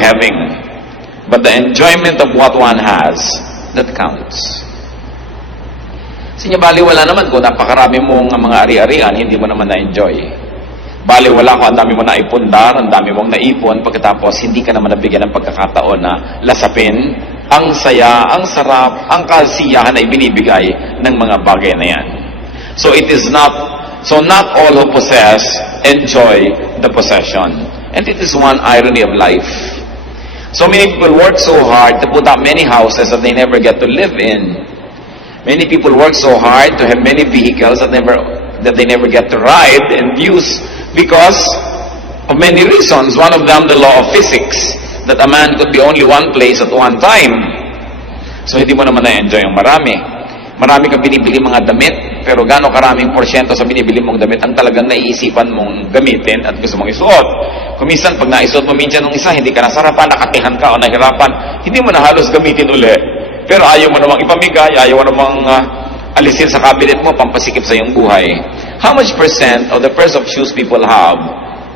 having, but the enjoyment of what one has that counts. Kasi baliwala naman kung napakarami mong mga ari-arian, hindi mo naman na-enjoy. Baliwala ko, ang dami mo naipundar, ang dami mong naipon, pagkatapos hindi ka naman nabigyan ng pagkakataon na lasapin ang saya, ang sarap, ang kasiyahan na ibinibigay ng mga bagay na yan. So not all who possess enjoy the possession. And it is one irony of life. So many people work so hard to put up many houses that they never get to live in. Many people work so hard to have many vehicles that they never get to ride and use because of many reasons. One of them, the law of physics, that a man could be only one place at one time. So hindi mo naman na-enjoy yung marami. Marami kang binibili mga damit, pero gaano karaming porsyento sa binibili mong damit ang talagang naiisipan mong gamitin at gusto mong isuot. Kung minsan, pag naisuot mo minsan ng isa, hindi ka nasarapan, nakatihan ka o nahirapan, hindi mo na halos gamitin uli. Pero ayaw mo namang ipamigay, ayaw mo namang alisin sa cabinet mo, pampasikip sa iyong buhay. How much percent of the pairs of shoes people have,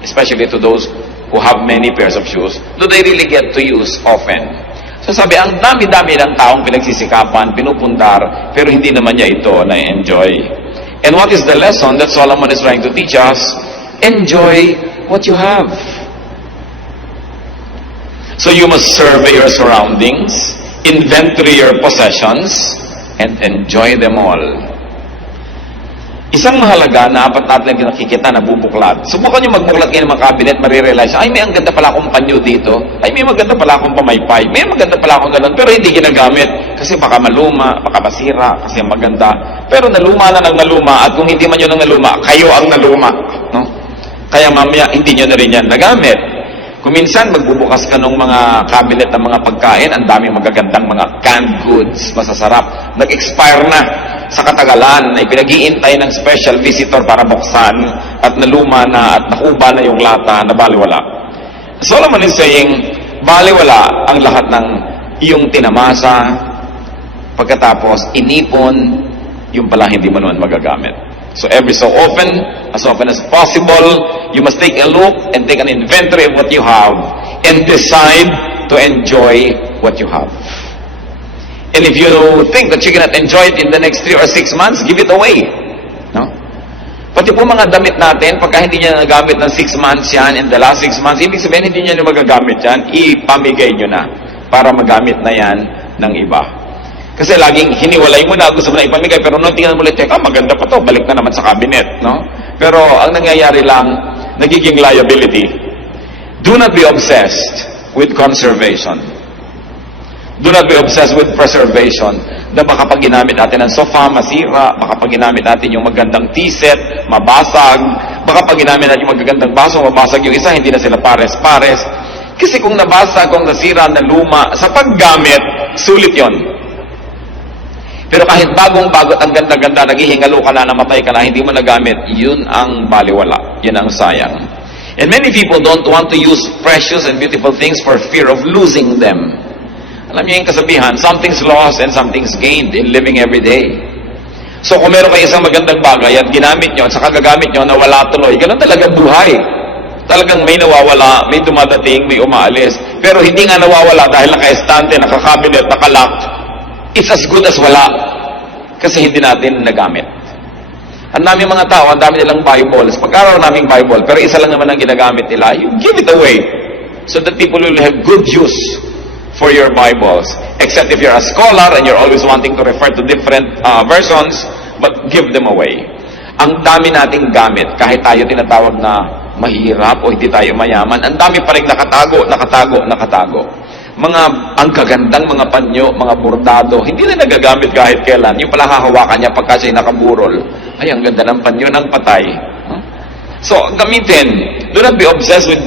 especially to those who have many pairs of shoes, do they really get to use often? So sabi, ang dami-dami ng taong pinagsisikapan, pinupundar, pero hindi naman niya ito na-enjoy. And what is the lesson that Solomon is trying to teach us? Enjoy what you have. So you must survey your surroundings, inventory your possessions, and enjoy them all. Isang mahalaga na apat natin nakikita na bubuklat. Subukan nyo magbuklat kayo ng mga cabinet, marirealize, ay may ang ganda pala akong panyo dito, ay may maganda pala akong pamaypay, may maganda pala akong ganun, pero hindi ginagamit. Kasi baka maluma, baka masira, kasi maganda. Pero naluma na ng naluma, at kung hindi man yun ang naluma, kayo ang naluma. No? Kaya mamaya, hindi nyo na rin yan nagamit. Kung minsan magbubukas ka ng mga cabinet ng mga pagkain, ang daming magagandang mga canned goods, masasarap, nag-expire na sa katagalan, ay pinag-iintay ng special visitor para buksan, at naluma na at nakuba na yung lata na baliwala. Solomon is saying, baliwala ang lahat ng iyong tinamasa, pagkatapos inipon, yung pala hindi mo naman magagamit. So every so often as possible, you must take a look and take an inventory of what you have and decide to enjoy what you have. And if you think that you cannot enjoy it in the next 3 or 6 months, give it away. No? Pati po mga damit natin, pagka hindi niya nagamit ng 6 months yan, in the last 6 months, ibig sabihin hindi niya na magagamit yan, ipamigay nyo na para magamit na yan ng iba. Kasi laging hiniwalay mo na, gusto mo na ipamigay, pero nung tingnan mo ulit, teka, maganda pa to, balik na naman sa cabinet. No? Pero ang nangyayari lang, nagiging liability. Do not be obsessed with conservation. Do not be obsessed with preservation. Na baka pag ginamit natin ang sofa, masira. Baka pag ginamit natin yung magandang tea set, mabasag. Baka pag ginamit natin yung magagandang baso, mabasag yung isa, hindi na sila pares-pares. Kasi kung nabasa, kung nasira, naluma, sa paggamit, sulit yon. Pero kahit bagong-bago at ang ganda-ganda, naghihingalo ka na, namatay ka na, hindi mo nagamit, yun ang baliwala. Yun ang sayang. And many people don't want to use precious and beautiful things for fear of losing them. Alam niyo yung kasabihan, something's lost and something's gained in living every day. So kung meron kayo isang magandang bagay at ginamit nyo at saka gagamit nyo na wala tuloy, ganun talaga buhay. Talagang may nawawala, may dumadating, may umaalis. Pero hindi nga nawawala dahil naka-estante, naka-cabinet, naka-lock. It's as good as wala. Kasi hindi natin nagamit. Ang dami mga tao, ang dami nilang Bibles. Pag-araw naming Bible, pero isa lang naman ang ginagamit nila, you give it away. So that people will have good use for your Bibles. Except if you're a scholar and you're always wanting to refer to different versions, but give them away. Ang dami nating gamit, kahit tayo tinatawag na mahirap o hindi tayo mayaman, ang dami pa rin nakatago. Ang kagandang mga panyo, mga bordado, hindi na nagagamit kahit kailan. Yung pala hahawakan niya pagka siya'y nakaburol. Ay, ang ganda ng panyo ng patay. So, gamitin. Do not be obsessed with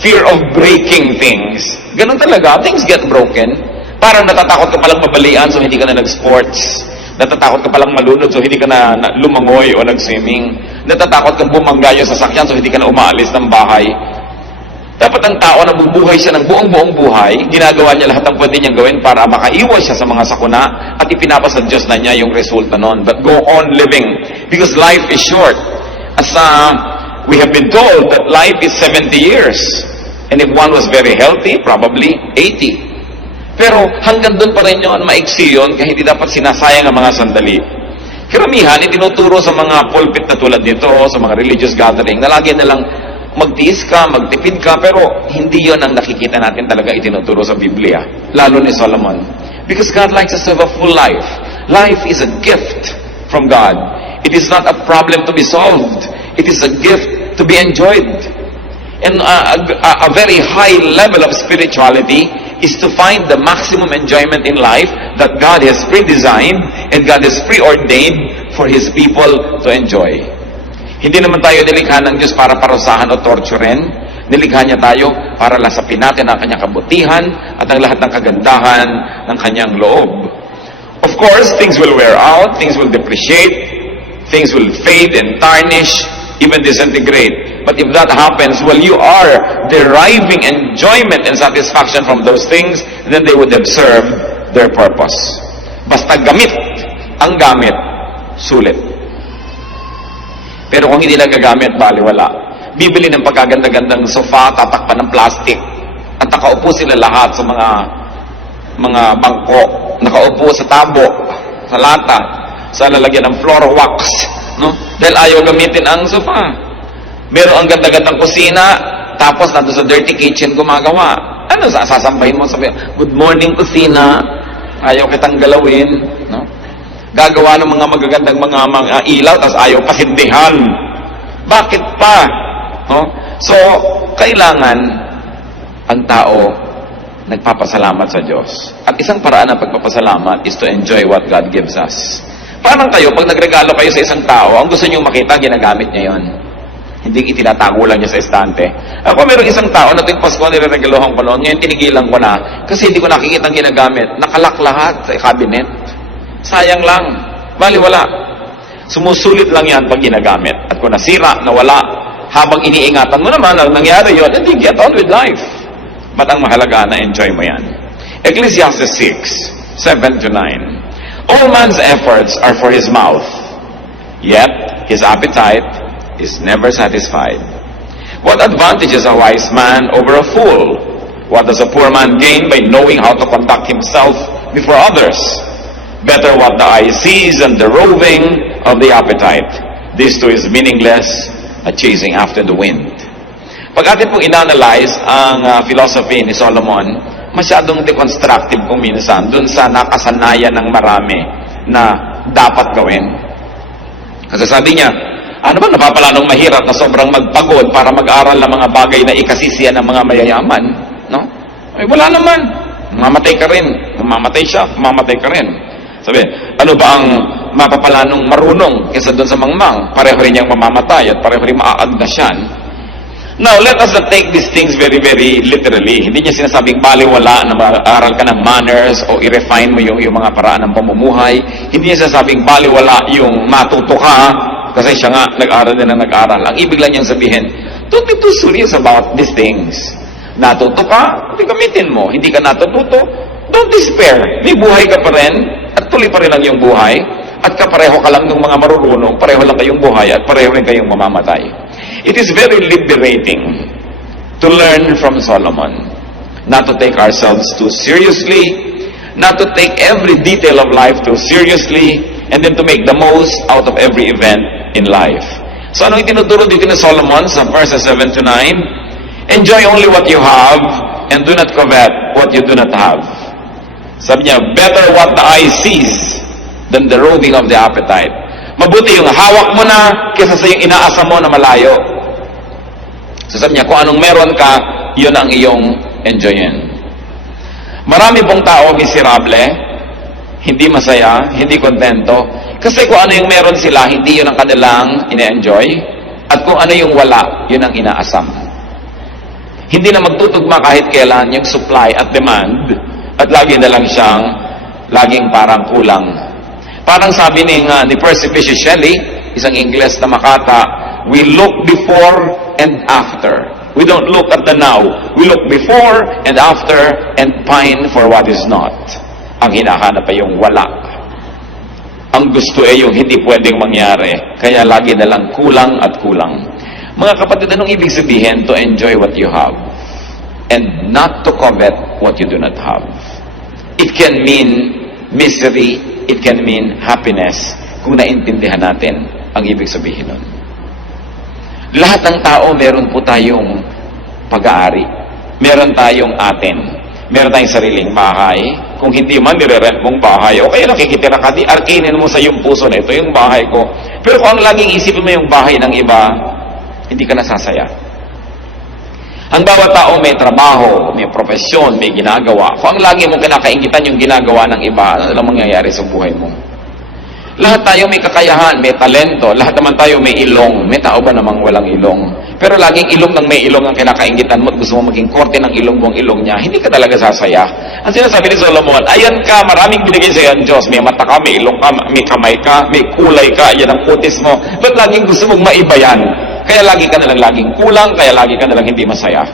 fear of breaking things. Ganun talaga, things get broken. Parang natatakot ka palang mabalian, so hindi ka na nag-sports. Natatakot ka palang malunod, so hindi ka na lumangoy o nag-swimming. Natatakot kang bumangga yung sasakyan, so hindi ka na umaalis ng bahay. Dapat ang tao na bubuhay siya ng buong buhay, ginagawa niya lahat ng pwede niyang gawin para makaiwas siya sa mga sakuna at ipinapasa Diyos na niya yung resulta nun. But go on living, because life is short. As we have been told that life is 70 years. And if one was very healthy, probably 80. Pero hanggang doon pa rin yun, maiksi yun, kaya hindi dapat sinasayang ang mga sandali. Karamihan, itinuturo sa mga pulpit na tulad nito, sa mga religious gathering, na lagi na lang magtiis ka, magtipid ka, pero hindi yun ang nakikita natin talaga itinuturo sa Biblia, lalo ni Solomon. Because God likes us to have a full life. Life is a gift from God. It is not a problem to be solved. It is a gift to be enjoyed. And a very high level of spirituality is to find the maximum enjoyment in life that God has pre-designed and God has preordained for His people to enjoy. Hindi naman tayo nilikha ng Diyos para parusahan o torturen. Nilikha niya tayo para lasapin natin ang kanyang kabutihan at ang lahat ng kagandahan ng kanyang loob. Of course, things will wear out, things will depreciate, things will fade and tarnish, even disintegrate. But if that happens, well, you are deriving enjoyment and satisfaction from those things, then they would have served their purpose. Basta gamit ang gamit, sulit. Pero kung hindi lang gagamit, baliwala. Bibili ng pagkaganda-gandang sofa, tatakpan ng plastic, at nakaupo sila lahat sa mga bangko, nakaupo sa tabo, sa lata, sa lalagyan ng floor wax, no? Dahil ayaw gamitin ang sofa. Meron ang ganda-gandang kusina, tapos nandun sa dirty kitchen gumagawa. Ano sasampahin mo? Sabi, good morning kusina, ayaw kitang galawin, no? Gagawa ng mga magagandang mga ilaw, tapos ayaw pasindihan. Bakit pa? No? So, kailangan ang tao nagpapasalamat sa Diyos. At isang paraan ng pagpapasalamat is to enjoy what God gives us. Parang kayo, pag nagregalo kayo sa isang tao, ang gusto nyo makita, ginagamit niya yon. Hindi itinatago lang niya sa estante. Ako mayroong isang tao na tuwing Pasko nireregaluhan ko noon, ngayon tinigilan ko na kasi hindi ko nakikita ang ginagamit. Nakalak lahat sa cabinet. Sayang lang. Baliwala. Sumusulit lang yan pag ginagamit. At kung nasira, nawala, habang iniingatan mo naman ang nangyari yun, hindi, get on with life. But ang mahalaga na enjoy mo yan. Ecclesiastes 6, 7-9. All man's efforts are for his mouth, yet his appetite is never satisfied. What advantage is a wise man over a fool? What does a poor man gain by knowing how to conduct himself before others? Better what the eye sees than the roving of the appetite. This too is meaningless, a chasing after the wind. Pag atin pong inanalyze ang philosophy ni Solomon, masyadong deconstructive kung minsan dun sa nakasanayan ng marami na dapat gawin. Kasi sabi niya, ano ba napapala nung mahirap na sobrang magpagod para mag-aral ng mga bagay na ikasisiya ng mga mayayaman? No? Ay, wala naman. Mamatay ka rin. Mamatay siya, mamatay ka rin. Sabi, ano ba ang mapapala nung marunong kaysa doon sa mangmang? Pareho rin niyang mamamatay at pareho rin maaagdasyan. Now, let us not take these things very, very literally. Hindi niya sinasabing baliwala na mag-aaral ka ng manners o i-refine mo yung mga paraan ng pamumuhay. Hindi niya sinasabing baliwala yung matuto ka kasi siya nga nag-aaral din na nag-aaral. Ang ibig lang niyang sabihin, don't be too serious about these things. Natuto ka, gamitin mo. Hindi ka natututo, don't despair. May buhay ka pa rin at tuloy pa rin lang yung buhay at kapareho ka lang ng mga marurunong, pareho lang kayong buhay at pareho rin kayong mamamatay. It is very liberating to learn from Solomon. Not to take ourselves too seriously, not to take every detail of life too seriously, and then to make the most out of every event in life. So anong itinuturo dito ni Solomon sa verses 7-9? Enjoy only what you have and do not covet what you do not have. Sabi niya, better what the eye sees than the roving of the appetite. Mabuti yung hawak mo na kaysa sa yung inaasa mo na malayo. So sabi niya, kung anong meron ka, yun ang iyong enjoyin. Marami pong tao miserable, hindi masaya, hindi kontento. Kasi kung ano yung meron sila, hindi yun ang kanilang ina-enjoy. At kung ano yung wala, yun ang inaasam. Hindi na magtutugma kahit kailan yung supply at demand. At lagi na lang siyang, laging parang kulang. Parang sabi ni Percy Bysshe Shelley, isang Ingles na makata, we look before and after. We don't look at the now. We look before and after and pine for what is not. Ang hinahanap ay yung wala. Ang gusto ay yung hindi pwedeng mangyari. Kaya lagi na lang kulang at kulang. Mga kapatid, anong ibig sabihin to enjoy what you have? and not to covet what you do not have. It can mean misery, it can mean happiness, kung naintindihan natin ang ibig sabihin nun. Lahat ng tao, meron po tayong pag-aari. Meron tayong atin. Meron tayong sariling bahay. Kung hindi man, nire-rent mong bahay, o kaya nakikitira ka, arkinin mo sa iyong puso na ito yung bahay ko. Pero kung ang laging isipin mo yung bahay ng iba, hindi ka nasasaya. Ang bawat tao may trabaho, may profesyon, may ginagawa. Kung ang lagi mo kinakaingitan yung ginagawa ng iba, ano lang mangyayari sa buhay mo? Lahat tayo may kakayahan, may talento. Lahat naman tayo may ilong. May tao ba namang walang ilong? Pero laging ilong ng may ilong ang kinakaingitan mo at gusto mo maging korte ng ilong mo ang ilong niya, hindi ka talaga sasaya. Ang sinasabi ni Solomon, ayan ka, maraming binigay sa iyo ang Diyos. May mata ka, may ilong ka, may kamay ka, may kulay ka, yan ang kutis mo. Ba't laging gusto mong maiba yan? Kaya lagi ka nalang laging kulang, kaya lagi ka nalang hindi masaya.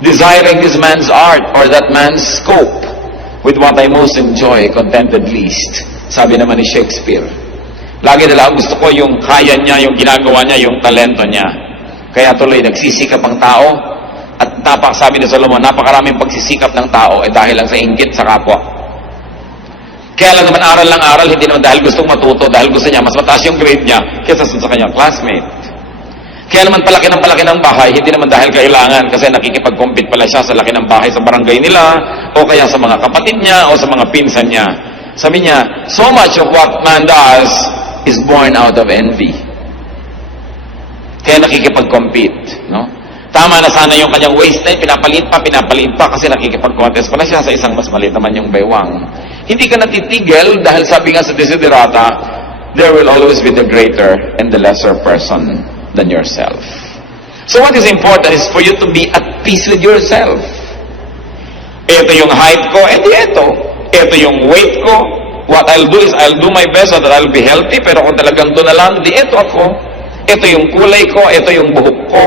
Desiring this man's art or that man's scope, with what I most enjoy, contented least. Sabi naman ni Shakespeare. Lagi nila gusto ko yung kaya niya, yung ginagawa niya, yung talento niya. Kaya tuloy nagsisikap ang tao at sabi ni Solomon, napakaraming pagsisikap ng tao dahil lang sa inggit sa kapwa. Kaya lang naman aral lang aral, hindi naman dahil gustong matuto, dahil gusto niya mas mataas yung grade niya kaysa sa kanyang classmate. Kaya naman palaki ng bahay, hindi naman dahil kailangan kasi nakikipag-compete pala siya sa laki ng bahay sa barangay nila o kaya sa mga kapatid niya o sa mga pinsan niya. Sabi niya, so much of what man does is born out of envy. Kaya nakikipag-compete. No? Tama na sana yung kanyang waistline, pinapalit pa kasi nakikipag-contest pala siya sa isang mas maliit naman yung baywang. Hindi ka natitigil dahil sabi nga sa Desiderata, there will always be the greater and the lesser person than yourself. So what is important is for you to be at peace with yourself. Ito yung height ko, ito. Ito yung weight ko. What I'll do is I'll do my best so that I'll be healthy, pero kung talagang doon na lang, ito ako. Ito yung kulay ko, ito yung buhok ko.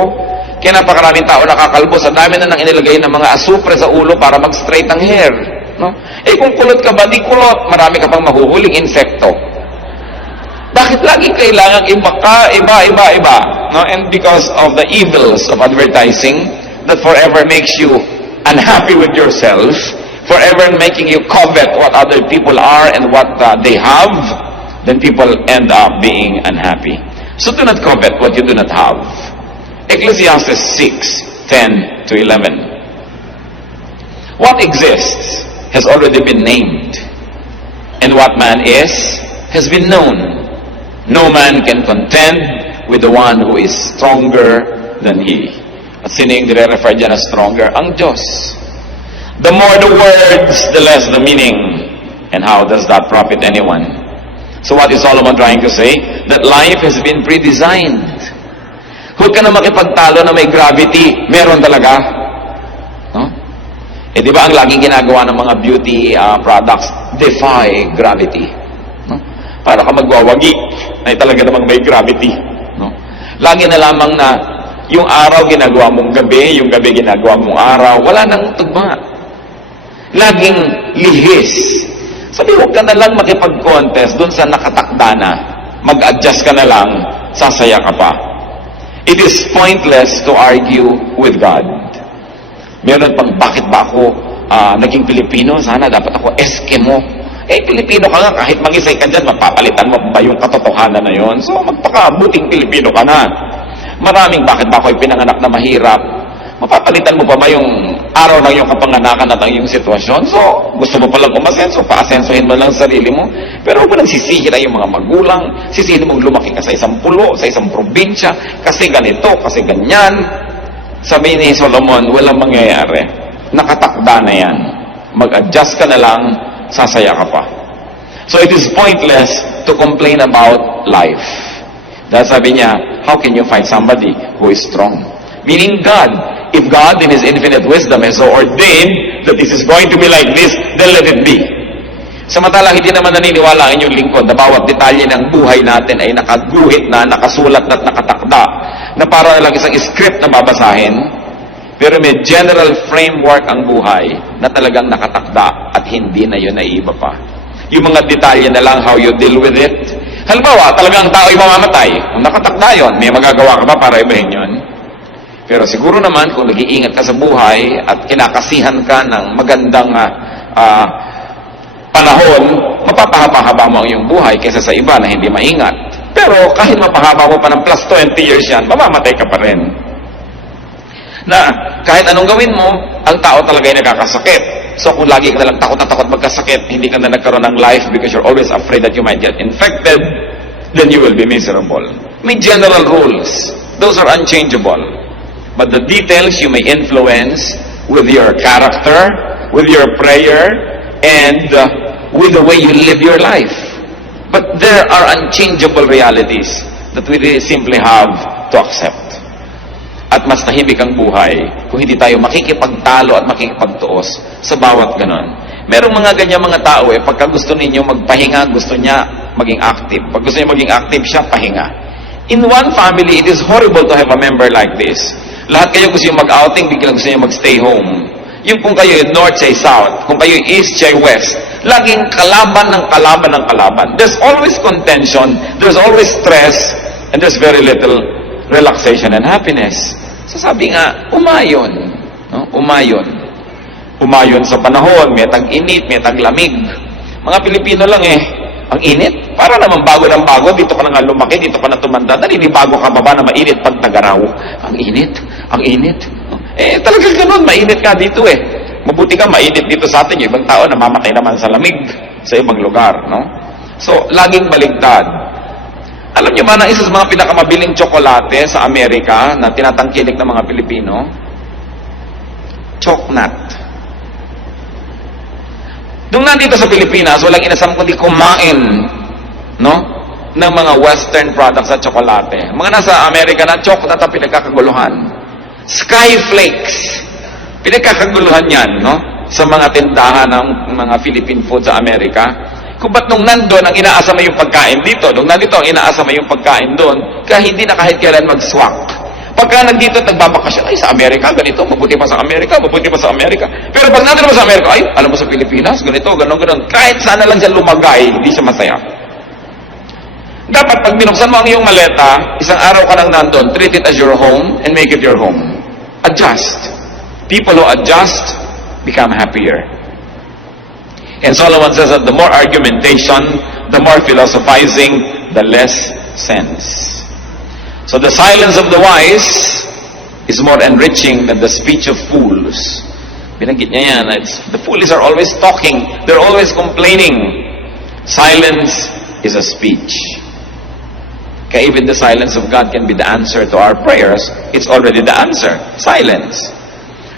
Kaya napakaraming tao nakakalbo. Sa dami na nang inilagay ng mga asupre sa ulo para mag-straight ang hair. No? Kung kulot ka ba, di kulot. Marami ka pang mahuhuling insekto. Bakit laging kailangan iba? No? And because of the evils of advertising that forever makes you unhappy with yourself, forever making you covet what other people are and what they have, then people end up being unhappy. So do not covet what you do not have. Ecclesiastes 6:10 to 11. What exists has already been named, and what man is has been known. No man can contend with the one who is stronger than he. At sino yung nire-refer dyan na stronger? Ang Diyos. The more the words, the less the meaning. And how does that profit anyone? So what is Solomon trying to say? That life has been pre-designed. Huwag ka na makipagtalo na may gravity. Meron talaga. No? Di ba ang laging ginagawa ng mga beauty products? Defy gravity. No? Para ka magwawagi, ay talaga namang may gravity. No? Lagi na lamang na yung araw ginagawa mong gabi, yung gabi ginagawa mong araw, wala nang tugma. Laging lihis. Sabi, huwag ka na lang makipag-contest dun sa nakatakda na. Mag-adjust ka na lang, sasaya ka pa. It is pointless to argue with God. Meron pang, bakit ba ako naging Pilipino? Sana dapat ako Eskimo. Pilipino ka nga, kahit mag-isay ka dyan, mapapalitan mo ba yung katotohanan na yon? So, magpakabuting Pilipino ka na. Maraming, bakit ba ako'y pinanganak na mahirap? Mapapalitan mo pa ba yung araw ng iyong kapanganakan at ang iyong sitwasyon? So, gusto mo palang umasenso, paasensohin mo lang sarili mo. Pero huwag mo nang sisihin yung mga magulang, sisihin mo lumaki ka sa isang pulo, sa isang probinsya, kasi ganito, kasi ganyan. Sabi ni Solomon, walang mangyayari. Nakatakda na yan. Mag-adjust ka na lang, sasaya ka pa. So it is pointless to complain about life. Dahil sabi niya, how can you find somebody who is strong? Meaning God. If God in His infinite wisdom has so ordained that this is going to be like this, then let it be. Samantalang hindi naman naniniwala ang inyong lingkod na bawat detalye ng buhay natin ay nakaguhit na, nakasulat na at nakatakda na para lang isang script na babasahin, pero may general framework ang buhay na talagang nakatakda at hindi na yun naiiba pa. Yung mga detalye na lang how you deal with it. Halimbawa, talagang tao ay mamamatay. Kung nakatakda yun, may magagawa ka ba para ibahin yun? Pero siguro naman, kung nag-iingat ka sa buhay at kinakasihan ka ng magandang panahon, mapapahaba mo ang iyong buhay kaysa sa iba na hindi maingat. Pero kahit mapahaba mo pa ng plus 20 years yan, mamamatay ka pa rin. Na kahit anong gawin mo, ang tao talaga ay nakakasakit. So kung lagi ka nalang takot na takot magkasakit, hindi ka na nagkaroon ng life because you're always afraid that you might get infected, then you will be miserable. May general rules. Those are unchangeable. But the details you may influence with your character, with your prayer, and with the way you live your life. But there are unchangeable realities that we really simply have to accept. At mas tahimik ang buhay kung hindi tayo makikipagtalo at makikipagtuos sa bawat ganon. Merong mga ganyan mga tao pagka gusto ninyo magpahinga, gusto niya maging active. Pag gusto niya maging active siya, pahinga. In one family, it is horrible to have a member like this. Lahat kayo gusto niyo mag-outing, biglang gusto niyo mag-stay home. Yung kung kayo north say south, kung kayo east say west, laging kalaban ng kalaban ng kalaban. There's always contention, there's always stress, and there's very little relaxation and happiness. So sabi nga, umayon. No? Umayon. Umayon sa panahon, may tag-init, may tag-lamig. Mga Pilipino lang ang init. Para naman bago ng bago, dito ka na nga lumaki, dito ka na tumanda, naninibago ka ba na mainit pag tagaraw? Ang init, ang init. Talagang ganun, mainit ka dito Mabuti ka, mainit dito sa atin. Yung ibang tao, namamatay naman sa lamig sa ibang lugar, no? So, laging baligtad. Alam niyo ba na isa sa mga pinakamabiling tsokolate sa Amerika na tinatangkilik ng mga Pilipino? Choknat. Nung nandito sa Pilipinas, walang inasam kundi kumain, no? Ng mga western products sa tsokolate. Mga nasa Amerika na, choknat ang pinagkakaguluhan. Skyflakes. Pinagkakaguluhan yan, no? Sa mga tindahan ng mga Philippine food sa Amerika. Kung ba't nung nandun, ang inaasa mo yung pagkain dito, nung nandito, ang inaasa mo yung pagkain doon, kaya hindi na kahit kailan mag-swak. Pagka nandito, nagbabakasyon, ay sa Amerika, ganito, mabuti pa sa Amerika, mabuti pa sa Amerika. Pero pag nandito mo sa Amerika, ay, alam mo sa Pilipinas, ganito, ganon. Kahit sana lang siya lumagay, hindi siya masaya. Dapat pag binuksan mo ang iyong maleta, isang araw ka lang nandun, treat it as your home and make it your home. Adjust. People who adjust become happier. And Solomon says that the more argumentation, the more philosophizing, the less sense. So the silence of the wise is more enriching than the speech of fools. Binanggit niya yan. The fools are always talking. They're always complaining. Silence is a speech. Kaya even the silence of God can be the answer to our prayers. It's already the answer. Silence.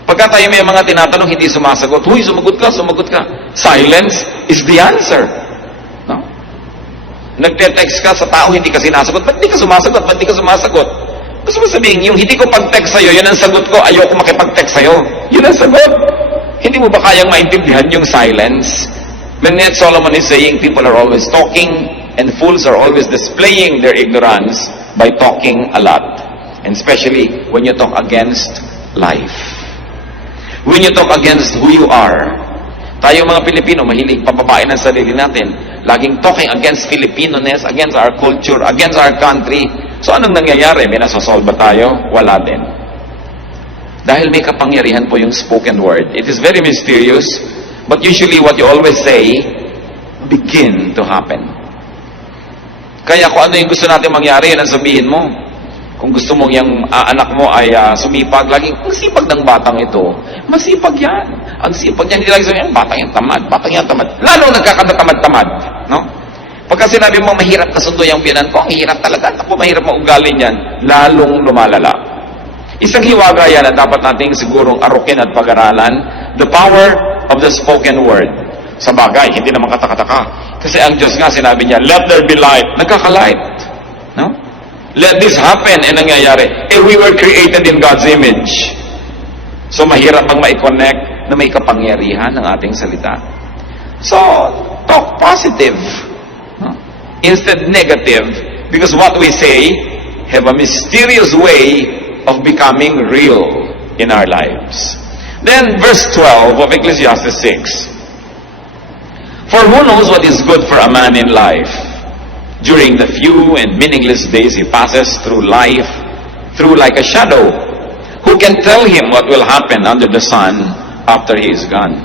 Pagka tayo may mga tinatanong, hindi sumasagot. Huy, sumagot ka. Silence is the answer. No? Nagte-text ka sa tao, hindi ka sinasagot. Ba't di ka sumasagot? Gusto mo sabihin, yung hindi ko pag-text sa'yo, yun ang sagot ko, ayoko makipag-text sa'yo. Yun ang sagot. Hindi mo ba kayang maintindihan yung silence? When yet Solomon is saying, people are always talking, and fools are always displaying their ignorance by talking a lot. And especially when you talk against life. When you talk against who you are. Tayo mga Pilipino, mahilig pababain ang sarili natin. Laging talking against Filipino-ness, against our culture, against our country. So anong nangyayari? May nasosolve ba tayo? Wala din. Dahil may kapangyarihan po yung spoken word. It is very mysterious, but usually what you always say, begin to happen. Kaya kung ano yung gusto natin mangyari, yan ang sabihin mo. Kung gusto mong yung anak mo ay sumipag, laging, ang sipag ng batang ito. Masipag yan. Ang sipag niya, hindi lagi sabihin, batang yan tamad. Lalo nagkakatamad-tamad. No? Pagka sinabi mo, mahirap na sundo yung biyanan ko, ang hirap talaga. Ako, mahirap maugali niyan. Lalong lumalala. Isang hiwaga yan na dapat nating sigurong arukin at pag-aralan, the power of the spoken word. Sa bagay, hindi naman katakataka. Kasi ang Diyos nga, sinabi niya, let there be light. Nagkakalight. No? Let this happen, nangyayari. We were created in God's image. So, mahirap bang ma-connect na may kapangyarihan ng ating salita. So, talk positive. No? Instead, negative. Because what we say have a mysterious way of becoming real in our lives. Then, verse 12 of Ecclesiastes 6. For who knows what is good for a man in life? During the few and meaningless days he passes through life, through like a shadow. Who can tell him what will happen under the sun after he is gone?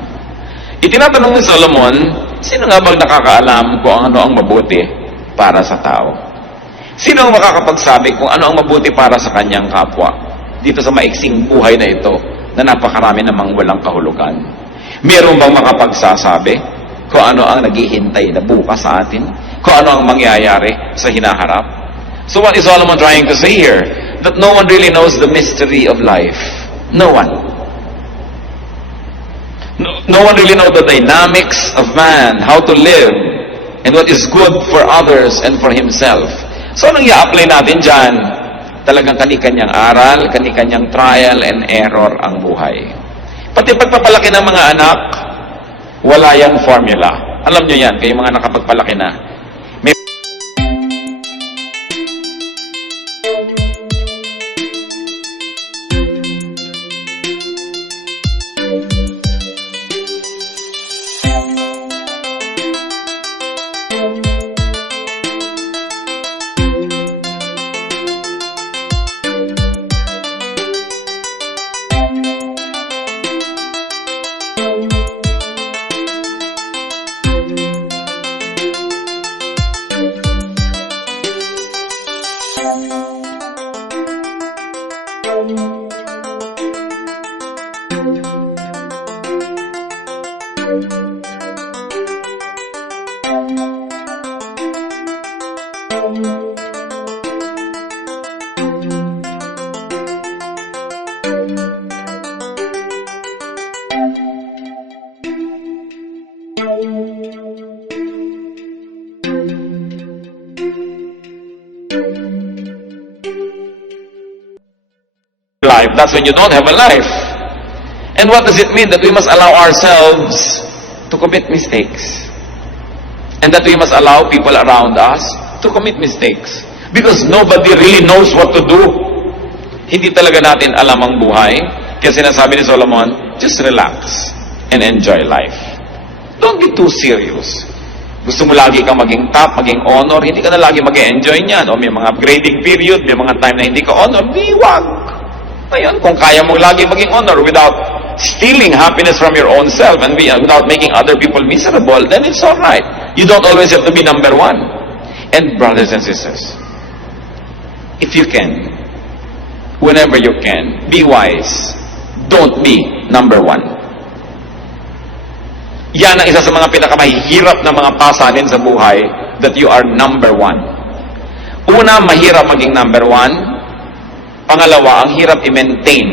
Itinatanong ni Solomon, sino nga bang nakakaalam kung ano ang mabuti para sa tao? Sino ang makakapagsabi kung ano ang mabuti para sa kanyang kapwa? Dito sa maiksing buhay na ito, na napakarami namang walang kahulugan. Meron bang makapagsasabi kung ano ang naghihintay na bukas sa atin? Kung ano ang mangyayari sa hinaharap? So what is Solomon trying to say here? That no one really knows the mystery of life. No one. No one really knows the dynamics of man, how to live, and what is good for others and for himself. So anong i-apply natin dyan? Talagang kani-kanyang aral, kani-kanyang trial and error ang buhay. Pati pagpapalaki ng mga anak, wala yang formula. Alam nyo yan, kayo mga nakapagpalaki na. Life. That's when you don't have a life. And what does it mean? That we must allow ourselves to commit mistakes. And that we must allow people around us to commit mistakes. Because nobody really knows what to do. Hindi talaga natin alam ang buhay. Kaya sinasabi ni Solomon, just relax and enjoy life. Don't be too serious. Gusto mo lagi kang maging top, maging honor, hindi ka na lagi mag-enjoy niyan. O may mga grading period, may mga time na hindi ka honor, di wag. Ngayon, kung kaya mo lagi maging honor without stealing happiness from your own self and without making other people miserable, then it's all right. You don't always have to be number one. And brothers and sisters, if you can, whenever you can, be wise. Don't be number one. Yan ang isa sa mga pinakamahirap na mga pasalin sa buhay, that you are number one. Una, mahirap maging number one. Pangalawa, ang hirap i-maintain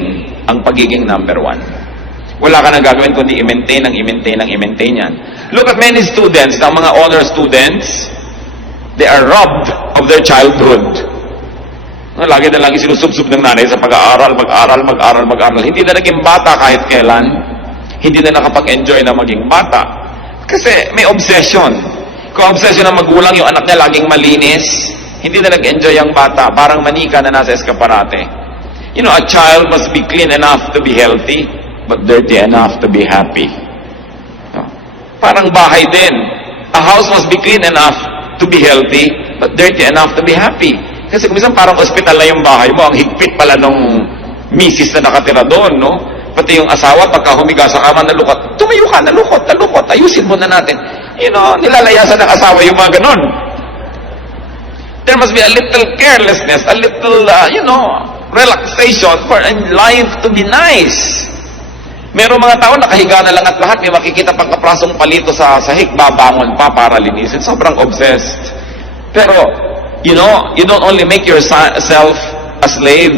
ang pagiging number one. Wala ka na gagawin kundi i-maintain yan. Look at many students, ng mga honor students, they are robbed of their childhood. Lagi na lagi sinusubsub ng nanay sa pag-aaral. Hindi na naging bata kahit kailan. Hindi na nakapag-enjoy na maging bata. Kasi may obsession. Kung obsession ng magulang, yung anak niya laging malinis, hindi na nag-enjoy ang bata, parang manika na nasa eskaparate. You know, a child must be clean enough to be healthy, but dirty enough to be happy. No? Parang bahay din. A house must be clean enough to be healthy, but dirty enough to be happy. Kasi kung minsan parang ospital na yung bahay mo, ang higpit pala nung misis na nakatira doon, no? Pati yung asawa, pagka humiga sa kama, nalukot. Tumayo ka, nalukot. Ayusin mo na natin. You know, nilalayasan ng asawa yung mga ganon. There must be a little carelessness, a little, relaxation for life to be nice. Merong mga tao nakahiga na lang at lahat, may makikita pang kaprasong palito sa sahig, babangon pa para linisin. Sobrang obsessed. Pero, you don't only make yourself a slave,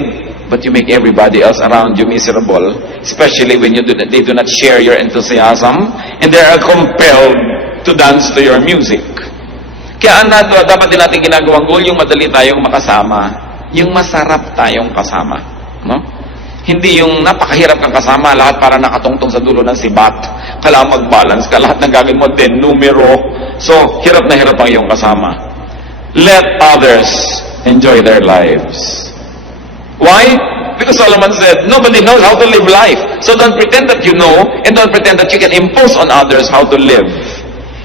but you make everybody else around you miserable, especially when they do not share your enthusiasm, and they are compelled to dance to your music. Kaya dapat din natin ginagawang goal yung madali tayong makasama, yung masarap tayong kasama. No? Hindi yung napakahirap kang kasama, lahat para nakatungtong sa dulo ng sibat. Kailangan mag-balance ka, lahat ng gagawin mo din, numero. So, hirap na hirap ang iyong kasama. Let others enjoy their lives. Why? Because Solomon said, nobody knows how to live life. So don't pretend that you know, and don't pretend that you can impose on others how to live.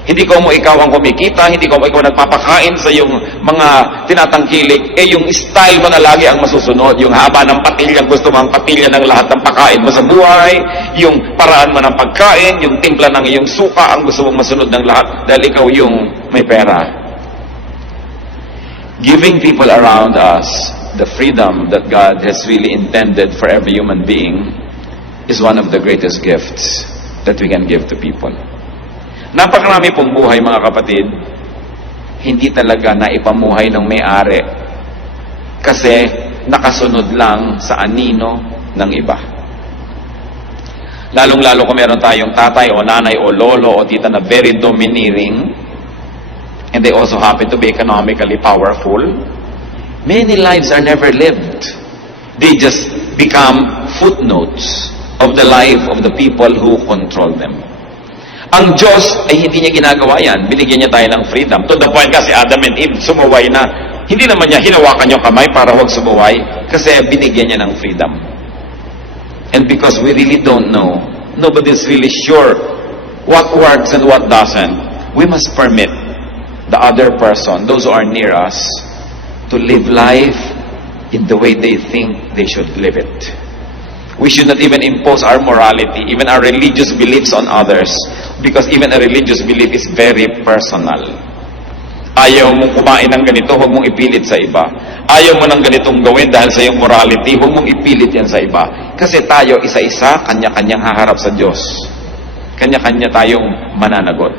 Hindi ko mo ikaw ang kumikita, hindi ko mo ikaw nagpapakain sa iyong mga tinatangkilik, yung style mo na lagi ang masusunod, yung haba ng patilya, gusto mo ang patilya ng lahat ng pakain mo sa buhay, yung paraan mo ng pagkain, yung timpla ng iyong suka, ang gusto mong masunod ng lahat, dahil ikaw yung may pera. Giving people around us the freedom that God has really intended for every human being is one of the greatest gifts that we can give to people. Napakarami pong buhay, mga kapatid, hindi talaga naipamuhay ng may-ari kasi nakasunod lang sa anino ng iba. Lalong-lalo kung meron tayong tatay o nanay o lolo o tita na very domineering and they also happen to be economically powerful, many lives are never lived. They just become footnotes of the life of the people who control them. Ang Diyos ay hindi niya ginagawa yan. Binigyan niya tayo ng freedom. To the point kasi Adam and Eve sumuway na. Hindi naman niya hinawakan yung kamay para huwag sumuway kasi binigyan niya ng freedom. And because we really don't know, nobody's really sure what works and what doesn't, we must permit the other person, those who are near us, to live life in the way they think they should live it. We should not even impose our morality, even our religious beliefs on others, because even a religious belief is very personal. Ayaw mong kumain ng ganito, huwag mong ipilit sa iba. Ayaw mo ng ganitong gawin dahil sa iyong morality, huwag mong ipilit yan sa iba. Kasi tayo isa-isa, kanya-kanyang haharap sa Diyos. Kanya-kanya tayong mananagot.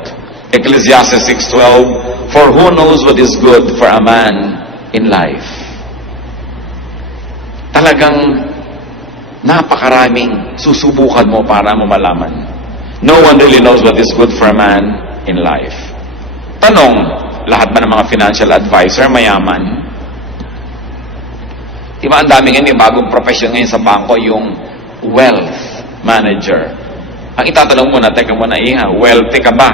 Ecclesiastes 6:12, for who knows what is good for a man in life? Talagang napakaraming susubukan mo para mo malaman. No one really knows what is good for a man in life. Tanong, lahat ba ng mga financial advisor mayaman? Diba ang dami ngayon, may bagong profession ngayon sa bangko, yung wealth manager. Ang itatanong mo na, teka muna, wealthy ka ba?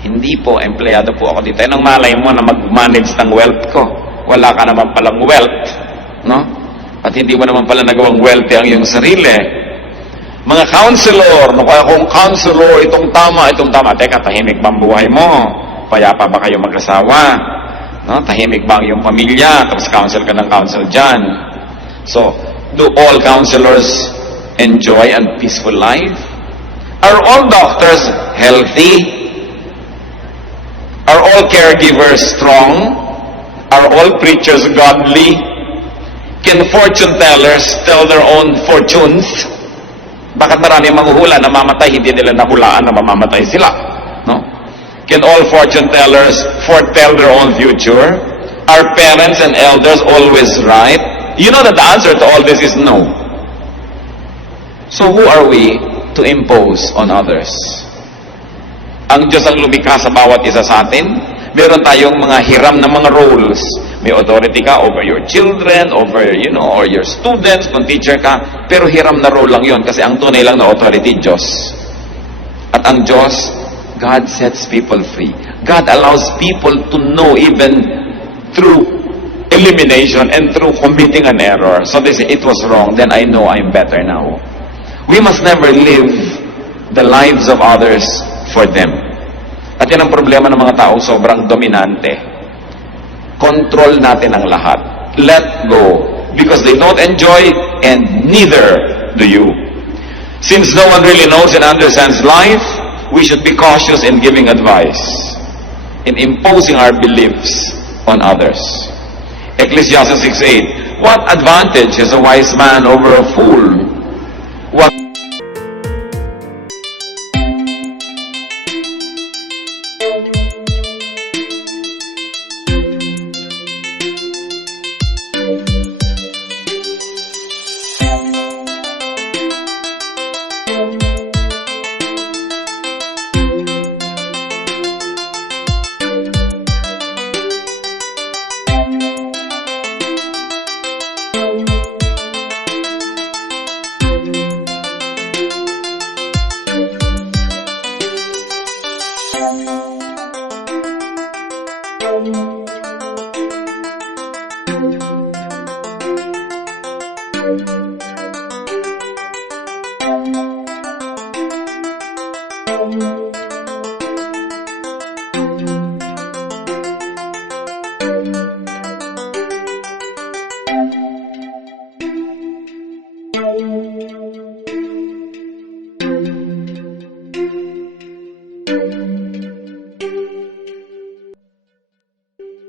Hindi po, empleyado po ako dito. Anong malay mo na mag-manage ng wealth ko? Wala ka naman palang wealth, no? At hindi mo naman pala nagawang wealthy ang iyong sarili. Mga counselor, kaya kung counselor, itong tama. Teka, tahimik ba ang buhay mo? Payapa ba kayo mag-asawa? No? Tahimik ba ang iyong pamilya? Tapos counsel ka ng counsel dyan. So, do all counselors enjoy a peaceful life? Are all doctors healthy? Are all caregivers strong? Are all preachers godly? Can fortune tellers tell their own fortunes? Bakit marami manghuhula na mamatay, hindi nila nahulaan na mamamatay sila? No? Can all fortune tellers foretell their own future? Are parents and elders always right? You know that the answer to all this is no. So who are we to impose on others? Ang Diyos ang lumikha sa bawat isa sa atin. Meron tayong mga hiram na mga roles. May authority ka over your children, over, or your students, kung teacher ka. Pero hiram na role lang yon kasi ang tunay lang na authority, Diyos. At ang Diyos, God sets people free. God allows people to know even through elimination and through committing an error. So they say, it was wrong, then I know I'm better now. We must never live the lives of others for them. At yan ang problema ng mga taong sobrang dominante. Control natin ang lahat. Let go. Because they don't enjoy and neither do you. Since no one really knows and understands life, we should be cautious in giving advice, in imposing our beliefs on others. Ecclesiastes 6:8, what advantage has a wise man over a fool? What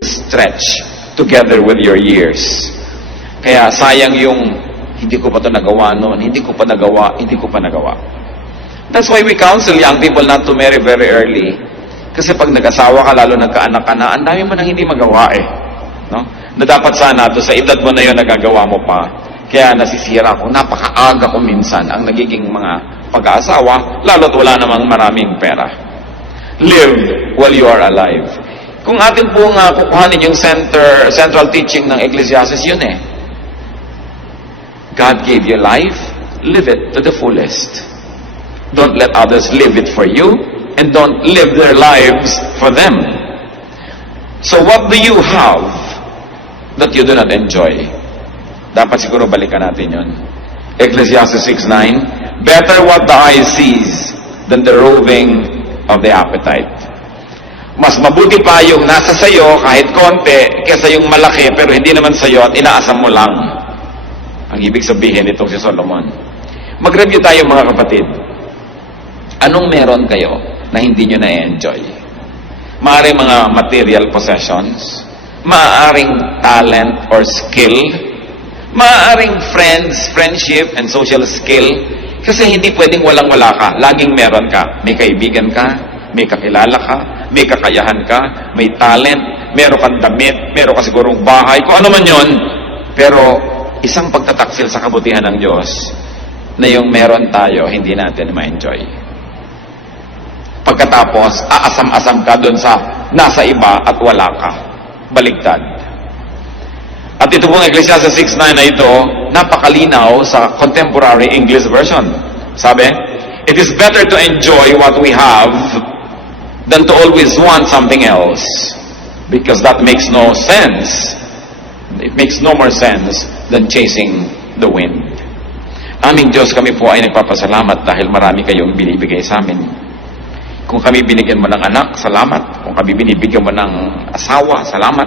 Stretch together with your years. Kaya sayang yung hindi ko pa ito nagawa noon, hindi ko pa nagawa. That's why we counsel young people not to marry very early. Kasi pag nag-asawa ka, lalo nagkaanak ka na, ang dami mo nang hindi magawa eh. No? Na dapat sana to sa edad mo na yun nagagawa mo pa. Kaya nasisira ko, napakaaga ko minsan ang nagiging mga pag-aasawa, lalo't wala namang maraming pera. Live while you are alive. Kung atin pong kukuhanin yung central teaching ng Ecclesiastes, yun eh. God gave you life, live it to the fullest. Don't let others live it for you, and don't live their lives for them. So what do you have that you do not enjoy? Dapat siguro balikan natin yun. Ecclesiastes 6:9, better what the eye sees than the roving of the appetite. Mas mabuti pa yung nasa sayo kahit konti kesa yung malaki pero hindi naman sayo at inaasam mo lang. Ang ibig sabihin nitong si Solomon. Mag-review tayo mga kapatid. Anong meron kayo na hindi nyo na-enjoy? Maaaring mga material possessions, maaaring talent or skill, maaaring friendship and social skill, kasi hindi pwedeng walang-wala ka. Laging meron ka. May kaibigan ka, may kakilala ka, may kakayahan ka, may talent, meron kang damit, meron ka sigurong bahay, kung ano man yon. Pero isang pagtataksil sa kabutihan ng Diyos na yung meron tayo, hindi natin ma-enjoy. Pagkatapos, aasam-asam ka dun sa nasa iba at wala ka. Baligtad. At ito pong Ecclesiastes 6:9 na ito, napakalinaw sa contemporary English version. Sabi, it is better to enjoy what we have than to always want something else, because that makes no sense. It makes no more sense than chasing the wind. Aming Diyos, kami po ay nagpapasalamat dahil marami kayong binibigay sa amin. Kung kami binigyan mo ng anak, salamat. Kung kami binibigyan mo ng asawa, salamat.